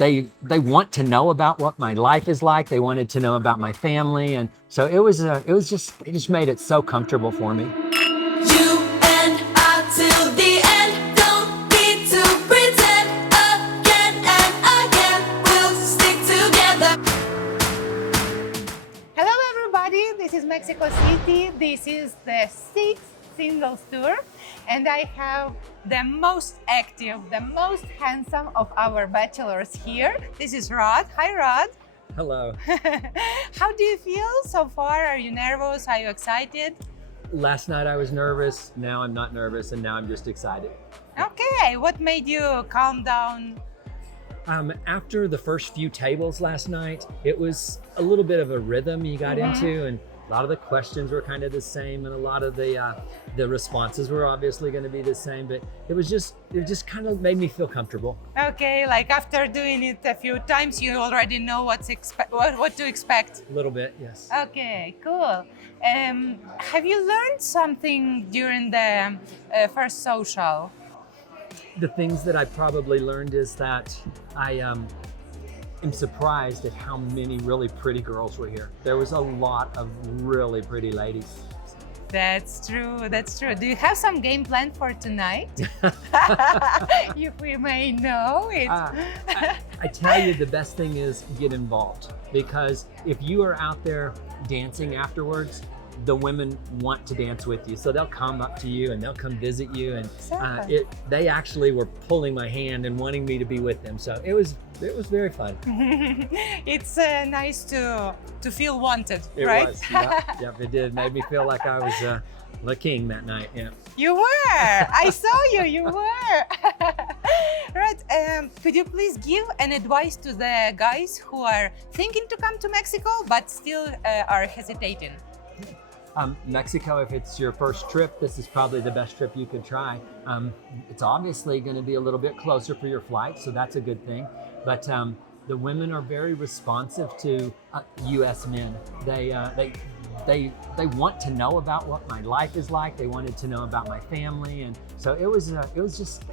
they want to know about what my life is like. They wanted to know about my family, and so it just made it so comfortable for me. You and I till the end, don't need to pretend again and again, we'll stick together. Hello everybody, this is Mexico City. This is the 6th singles tour, and I have the most active, the most handsome of our bachelors here. This is Rod. Hi Rod. Hello. How do you feel so far? Are you nervous? Are you excited? Last night I was nervous, now I'm not nervous, and now I'm just excited. Okay, what made you calm down? After the first few tables last night, it was a little bit of a rhythm you got into, and a lot of the questions were kind of the same, and a lot of the responses were obviously going to be the same, but it just kind of made me feel comfortable. Okay, like after doing it a few times, you already know what to expect. A little bit, yes. Okay, cool. Have you learned something during the first social? The things that I probably learned is that I am surprised at how many really pretty girls were here. There was a lot of really pretty ladies. That's true, that's true. Do you have some game plan for tonight? If we may know it. I tell you, the best thing is get involved, because if you are out there dancing afterwards, the women want to dance with you, so they'll come up to you and they'll come visit you, and they actually were pulling my hand and wanting me to be with them, so it was very fun. It's nice to feel wanted, it right? Was. Yep, it did. It made me feel like I was the king that night. Yeah. You were. I saw you. You were. Right. Could you please give an advice to the guys who are thinking to come to Mexico but still are hesitating? Mexico, if it's your first trip, this is probably the best trip you could try. It's obviously going to be a little bit closer for your flight, so that's a good thing. But the women are very responsive to U.S. men. They want to know about what my life is like. They wanted to know about my family, and so they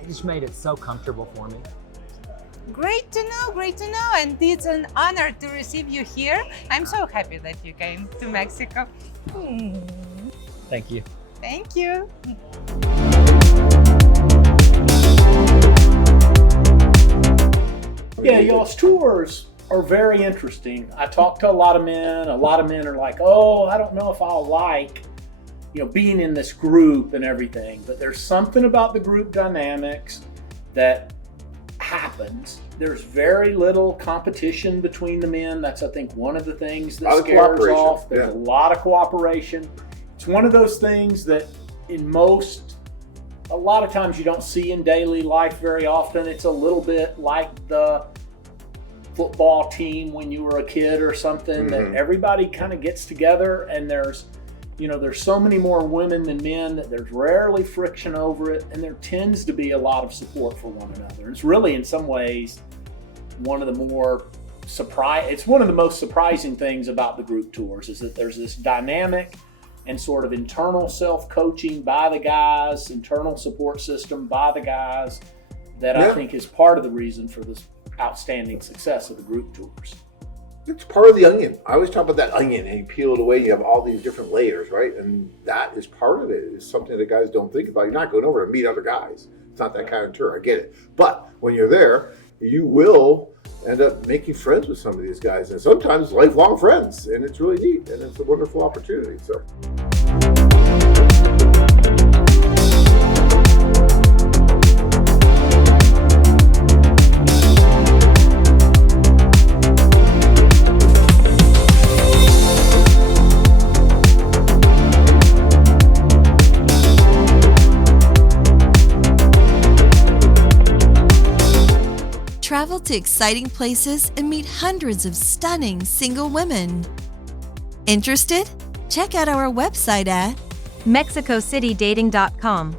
just made it so comfortable for me. Great to know, and it's an honor to receive you here. I'm so happy that you came to Mexico. Thank you. Thank you. Yeah, y'all's tours are very interesting. I talk to a lot of men. A lot of men are like, oh, I don't know if I'll like, being in this group and everything. But there's something about the group dynamics that happens. There's very little competition between the men. That's, I think, one of the things that scares off. There's a lot of cooperation. It's one of those things that a lot of times you don't see in daily life very often. It's a little bit like the football team when you were a kid or something, that everybody kind of gets together, and there's so many more women than men that there's rarely friction over it, and there tends to be a lot of support for one another. It's really, in some ways, one of the most surprising things about the group tours is that there's this dynamic and sort of internal self-coaching by the guys, internal support system by the guys, that I think is part of the reason for this outstanding success of the group tours. It's part of the onion. I always talk about that onion, and you peel it away, you have all these different layers, right? And that is part of it. It's something that guys don't think about. You're not going over to meet other guys. It's not that kind of tour. I get it. But when you're there, you will end up making friends with some of these guys, and sometimes lifelong friends, and it's really neat, and it's a wonderful opportunity. So. Travel to exciting places and meet hundreds of stunning single women. Interested? Check out our website at MexicoCityDating.com.